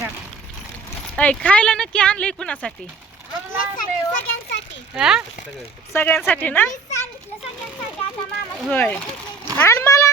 खायला नक्की आणलंय कुणासाठी? हा सगळ्यांसाठी ना? होय आणि मला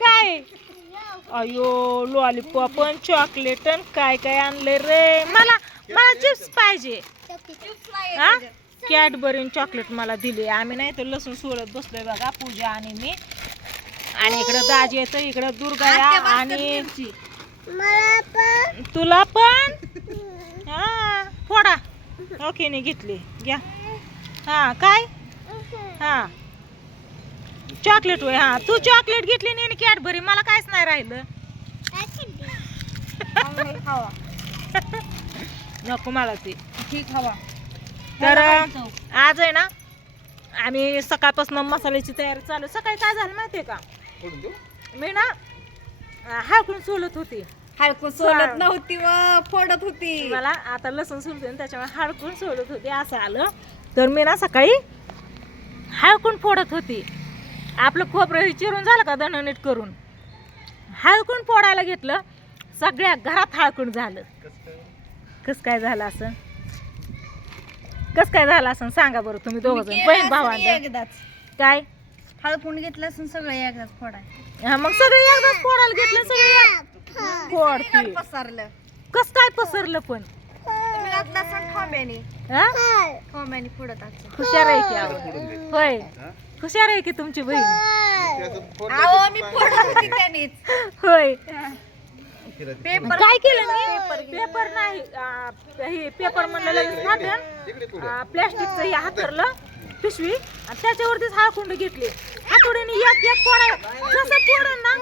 काय अयो लॉलीपॉप चॉकलेट काय काय आणले रे. मला मला चिप्स पाहिजे. हा कॅडबरी चॉकलेट मला दिली. आम्ही नाही तर लसूण सोलत बसलोय बघा पूजा आणि मी. आणि इकडं दाजी येतं, इकडं दुर्गा आणि तुला पण हा फोडा. ओके ने घेतली घ्या. हा काय हा चॉकलेट होय. हा तू चॉकलेट घेतली नाही कॅडबरी, मला काहीच नाही राहिलं. नको मला ते ठीक हवा. तर आज आहे ना आम्ही सकाळपासून मसाल्याची तयारी चालू. सकाळी काय झालं माहितीये का, मी ना हाळकून सोलत होती. हळकून सोलत नव्हती व फोडत होती. मला आता लसूण सोलते ना त्याच्यामुळे हाळकून सोलत होती असं आलं. तर मी ना सकाळी हाळकून फोडत होती. आपलं खोबरं चिरून झालं का दणनीट करून हाळकून फोडायला घेतलं. सगळ्या घरात हाळकून झालं. कस काय झालं असं, कस काय झालं असं सांगा बरं तुम्ही दोघं जण बहीण भावांना. एकदाच काय हळकून घेतलं असून सगळं एकदाच फोडाय. हा मग सगळे एकदाच फोडायला घेतलं. सगळे फोडती पसरलं. कस काय पसरलं पण. तुम्ही घातलं असं ठोंब्याने. हा ठोंब्याने फोडत असं. हुशार आहे की आवड. होय हुशार आहे की तुमची बहीण. अहो मी फोडत होती त्यानेच. होय पेपर काय केलं मी पेपर नाही हे पेपर म्हणलं लगेच फाटल. प्लॅस्टिकचं हे हातरलं पिशवी आणि त्याच्यावरतीच हाळकुंड घेतले. हातोडीने एक एक फोडा. जसं फोडून ना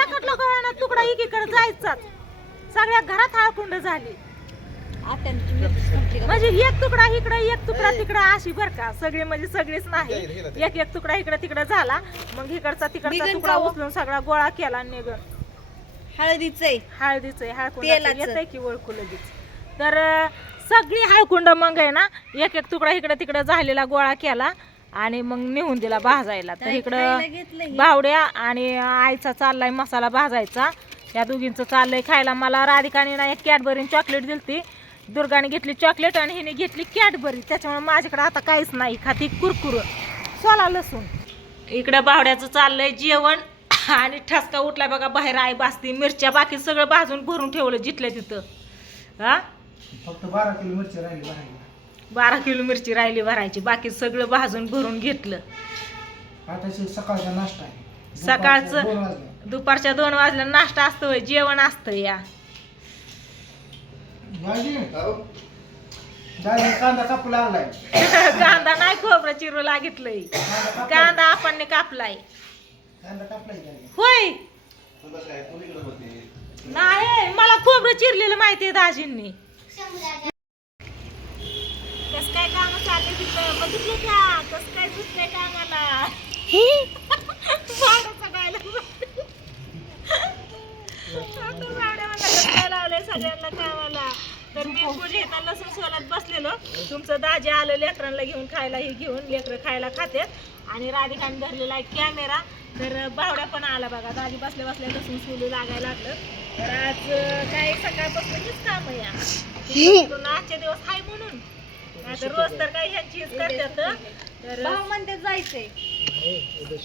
एकटला गळ्याना तुकडा एकीकडे जायचाच. सगळ्या घरात हाळकुंड झाली. म्हणजे एक तुकडा इकडे एक तुकडा तिकडे अशी बर का. सगळे म्हणजे सगळेच नाही, एक एक तुकडा इकडे तिकडे झाला. मग इकडचा तिकडचा तुकडा उचलून सगळा गोळा केला. निघून हळदीचं हळकुंड येतंय की ओळखू लगेच. तर सगळी हळकुंड मग आहे ना एक एक तुकडा इकडे तिकडे झालेला गोळा केला आणि मग नेऊन दिला भाजायला. तर इकडं बावड्या आणि आईचा चाललाय मसाला भाजायचा. या दोघींचं चाललंय खायला. मला राधिकाने ना एक कॅडबरी चॉकलेट दिलती. दुर्गाने घेतली चॉकलेट आणि हिने घेतली कॅडबरी. त्याच्यामुळे माझ्याकडे आता काहीच नाही. खाती कुरकुर सोला लसूण. इकडं बावड्याचं चाललंय जेवण आणि ठसका उठला बघा. बाहेर आई बासती मिरच्या बाकी सगळं भाजून भरून ठेवलं जिथल्या तिथं. हा फक्त 12 किलो मिरची राहिली भरायला. 12 किलो मिरची राहिली भरायची. बाकी सगळं भाजून भरून घेतलं. आता सकाळचा नाश्ता आहे. सकाळचं दुपारच्या 2 वाजल्या नाश्ता असतो, जेवण असतं. या कांदा कापू लागलाय. कांदा नाही खोबरं चिरू लागितलंय. कांदा आपण कापलाय. कांदा कापलाय होय नाही मला खोबरं चिरलेलं माहितीये दाजींनी. कस काय काम चालले तिथं बघितलं का. कस काय सुटलंय कामाला. लावलंय सगळ्यांना कामाला. तर मी पूजा इथं लसूण सोलत बसलेलो. तुमचं दाजी आलं लेकरांना घेऊन खायला. हे घेऊन लेकरं खायला खात्यात आणि राधिकाने धरलेला आहे कॅमेरा. तर बावड्या पण आला बघा. दाजी बसल्या बसल्या लसूण सोलू लागायला लागलं. तर आज काय सकाळपासून हेच काम आहे. आजचे दिवस हाय म्हणून. आता रोज तर काही ह्यांचीच करतात. तर म्हणते जायचंय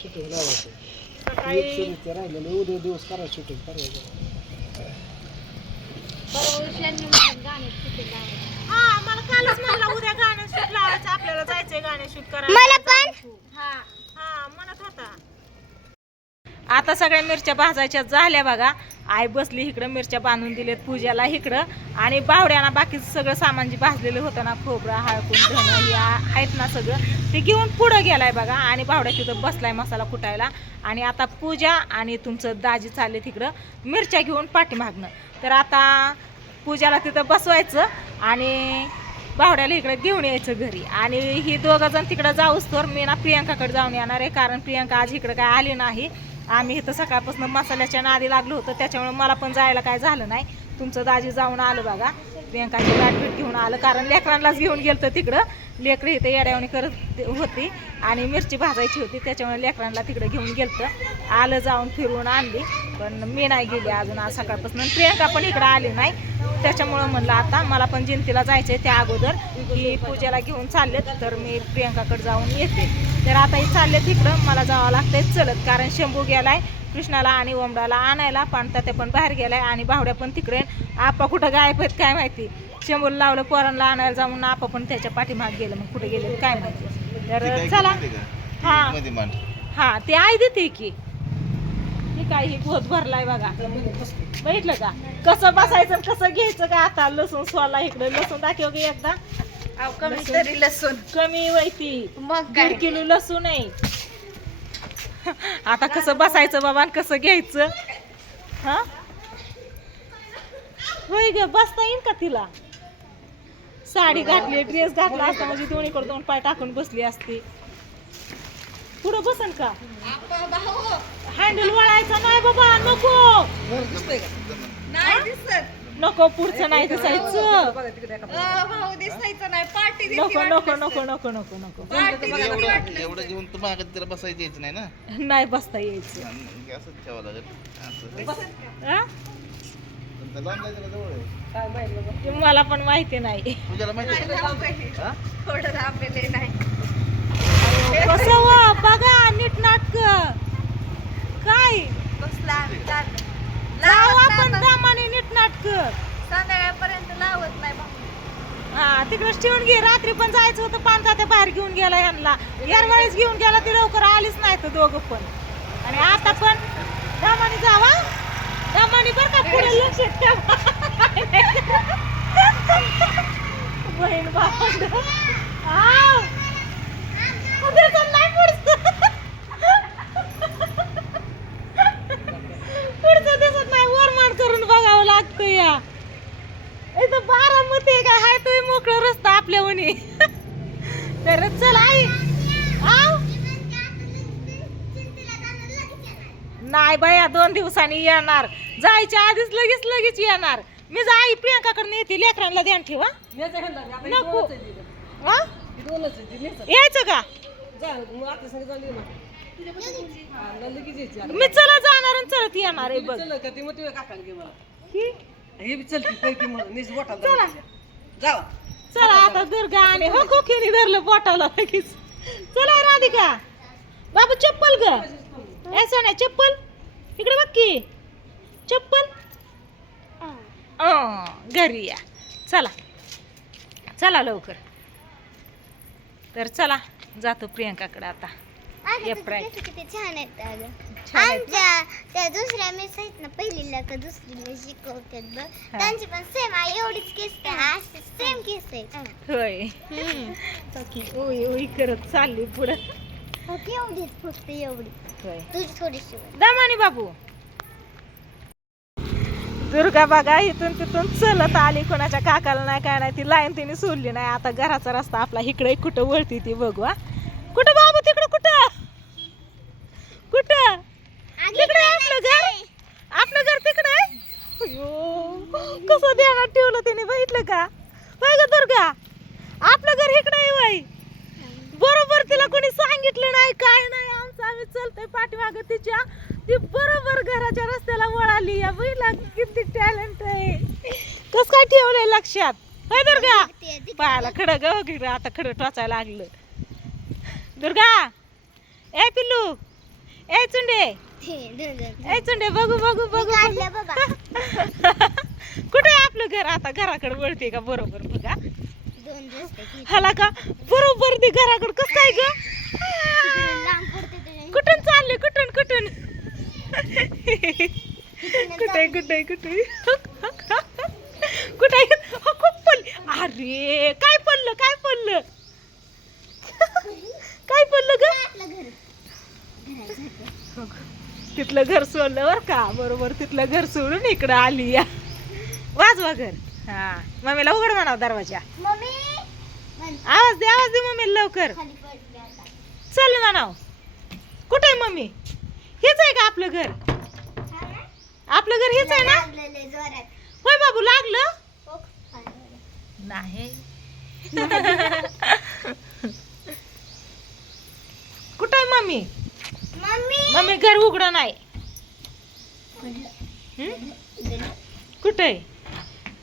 शूटिंग लावायचं. सकाळी राहिलेलं उद्या दिवस करायचं शूटिंग करायचं. हा मला कालच म्हणलं उद्या गाणं शूट लावायचं आपल्याला. जायचंय गाणं शूट करायला. हा म्हणत होता. आता सगळ्या मिरच्या भाजायच्या झाल्या बघा. आई बसली इकडं मिरच्या बांधून दिलेत पूजाला इकडं. आणि बावड्याना बाकीचं सगळं सामान जे भाजलेलं होतं ना खोबरं हळकून धणं हे आहेत ना सगळं ते घेऊन पुढं गेलाय बघा. आणि बावड्या तिथं बसलाय मसाला कुटायला. आणि आता पूजा आणि तुमचं दाजी चालले तिकडं मिरच्या घेऊन पाठीमागणं. तर आता पूजाला तिथं बसवायचं आणि बावड्याला इकडे घेऊन यायचं घरी. आणि ही दोघं जण तिकडं जाऊच तर मी ना प्रियंकाकडे जाऊन येणार आहे. कारण प्रियंका आज इकडं काय आली नाही. आम्ही इथं सकाळपासून मसाल्याच्या नादी लागलो होतो त्याच्यामुळे मला पण जायला काय झालं नाही. तुमचं दाजी जाऊन आलं बघा, प्रियंकाची गाठभेट घेऊन आलं, कारण लेकरांनाच घेऊन गेलं तर तिकडं. लेकरं इथं येड्यावणी करत होती आणि मिरची भाजायची होती, त्याच्यामुळे लेकरांना तिकडं घेऊन गेलं. आलं, जाऊन फिरवून आणली, पण मी नाही गेली अजून आज सकाळपासून. प्रियंका पण इकडं आली नाही, त्याच्यामुळं म्हणलं आता मला पण जयंतीला जायचं आहे, त्या अगोदर की पूजेला घेऊन चाललेत तर मी प्रियंकाकडे जाऊन येते. तर आता हे चालले तिकडं, मला जावं लागतंय चलत, कारण शंभू गेलाय कृष्णाला आणि ओमडाला आणायला, पाणतात्या पण बाहेर गेलाय आणि बावड्या पण तिकडे. आपा कुठं गायब आहेत काय माहिती, शंभूला लावलं पोरांना आणायला जाऊन, आपा पण त्याच्या पाठीमाग गेलं, मग कुठे गेले काय माहिती. तर चला. हा हा ते आई देते की ती काय ही गोत भरलाय बघा, बघितलं का कसं बसायचं कसं घ्यायचं का. आता लसूण सोला इकडे, लसूण दाखव की एकदा. कमी तरी लसूण कमी वैती मग काय 1.5 किलो लसूण आहे. आता कसं बसायचं बाबा, कसं घ्यायचं. हा होय ग, बसता येईल का तिला. साडी घातली, ड्रेस घातला असता म्हणजे दोन्हीकडे 2 पाय टाकून बसली असती. पुढं बसन का, हँडल वळायचा नाही बाबा, नको नाही दिसत. नको, पुढचं नाही दिसायचं. भाऊ दिसायचं नाही, पार्टी दिसती नको वाटलं नको असतं. नको नको नको नको पार्टी दिसती वाटलं. एवढं घेऊन तर मागत त्याला बसायचं यायचं नाही ना. नाही बसता यायचं. आणि असंच ठेवावं लागेल असं. हा? पण तर लांब जायचं का जवळ आहे? ते मला पण माहिती नाही. तुझ्याला माहिती आहे का? लांब आहे. हा? थोडं लांबलेले नाही. कसं व, बघा नीट नाटक काय बसला लाव आपण दामाने नीट नाटक. संध्याकाळपर्यंत लावत नाही भाऊ. हा तिकडच ठेवून घे. रात्री पण जायचं होतं, पाणतात्या बाहेर घेऊन गेला यांना, यारवाळीच घेऊन गेला, ती लवकर आलीच नाही तर दोघं पण. आणि आता पण दामाने जावा, दामाने बरं का पुढे लक्ष ठेवा. बहीण भावंड नाही पुढचं दिसत नाही, वरमाड करून बघावं लागतं. या इथं बारामती का हाय तो मोकळा रस्ता आपल्या वणी. तर चल आई. आव नाही बाया, 2 दिवसांनी येणार, जायच्या आधीच लगेच येणार. मी आई प्रियंकाकडे नेते, लेकरांना ध्यान ठेवा. नको हा? यायचं का मी चला जाणार आणि चलत येणार आहे बघ. चला चला आता दुर्गा आणि हो कोकीने धरलं बोटाला लगेच. चला राधिका बाबू चप्पल ग, ऐसा नाही चप्पल इकडे बघ की चप्पल. घरी या, चला चला लवकर. तर चला जातो प्रियंकाकडे आता. किती छान आहेत अगं. छान आहेत ना? आमच्या त्या दुसऱ्या मिस आहेत ना, पहिलीला का दुसरीला शिकवतात बघ, त्यांची पण सेम आहे, एवढीच केस आहे, सेम केस आहेत. होय ओय ओय करत चालली पुढं. एवढीच फक्त एवढी, होय तुझी थोडीशी. दामानी बाबू. दुर्गा बघा इथून तिथून चलत आली, कोणाच्या काकाला नाही काय नाही, ती लाईन तिने सोडली नाही. आता घराचा रस्ता आपला इकडे कुठं वळती ती बघू. हा कुठं बाबू तिकडं, कुठं कुठं तिकडे आपलं घर तिकडे. अयो कसं ध्यानात ठेवलं तिने, बघितलं का. होय ग दुर्गा, आपलं घर इकडे आहे वय. बरोबर तिला कोणी सांगितलं नाही काय नाही, आमचं आम्ही चलतोय पाठीमागं तिच्या, ती बरोबर घराच्या रस्त्याला वळाली. या बघितला किती टॅलेंट आहे, कस काय ठेवलंय लक्षात. होय दुर्गा, पायाला खडं ग, आता खडं टोचायला लागलं. दुर्गा ए पिल्लू, ए चुंडे, ए चुंडे बघू बघू बघू बाबा कुठे आहे आपलं घर. आता घराकडे वळते का बरोबर बघा. 2 रस्ते हाला का बरोबर ती घराकडे. कस काय ग, लांब पडते तुझ्या. कुठून चालले, कुठून कुठून कुठे कुठे कुठे कुठे खूप पडली. अरे काय पडलं, काय पडलं, काय पडलं ग. आपलं घर तिथलं घर सोडलं बर का, बरोबर तिथलं घर सोडून इकडं आली. या वाजवा घर. हा मम्मीला उघड म्हणाव दरवाजा. मम्मी आवाज दे मम्मीला लवकर. खाली पडली आता. चल म्हणाव. कुठे आहे मम्मी, हेच आहे का आपलं घर. आपलं घर हेच आहे ना. लागलेले जोरात. होय बाबू कुठे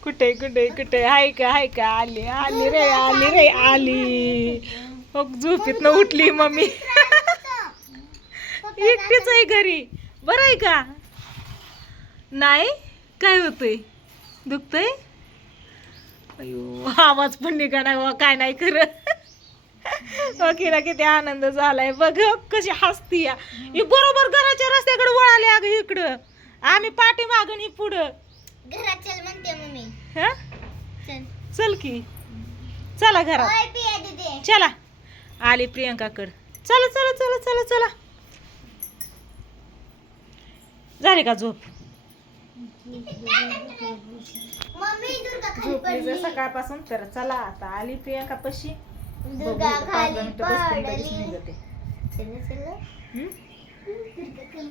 कुठे कुठे कुठे हाय का आली आली रे आली हो झोपेत न उठली मम्मी एकटीच आहे घरी बरं आहे का नाही काय होतंय दुखतंय अयो आवाज पण निघाला काय नाही करत ओके ना किती आनंद झालाय बघ कशी हसती या ही बरोबर घराच्या रस्त्याकडे वळाले अगं इकडं आम्ही पाठी मागून ही पुढं घरात चल म्हणते मम्मी हा चल चल की चला घरात ओय पिया दीदी चला आली प्रियंकाकड चला चला चला चला चला झाली का झोप मम्मी दुर्गा खाली झोपली जर पडली सकाळपासून तर चला आता आली प्रियंका पशी दुर्गा खाली पडली निघते चल चल हम्म? दुर्गा खाली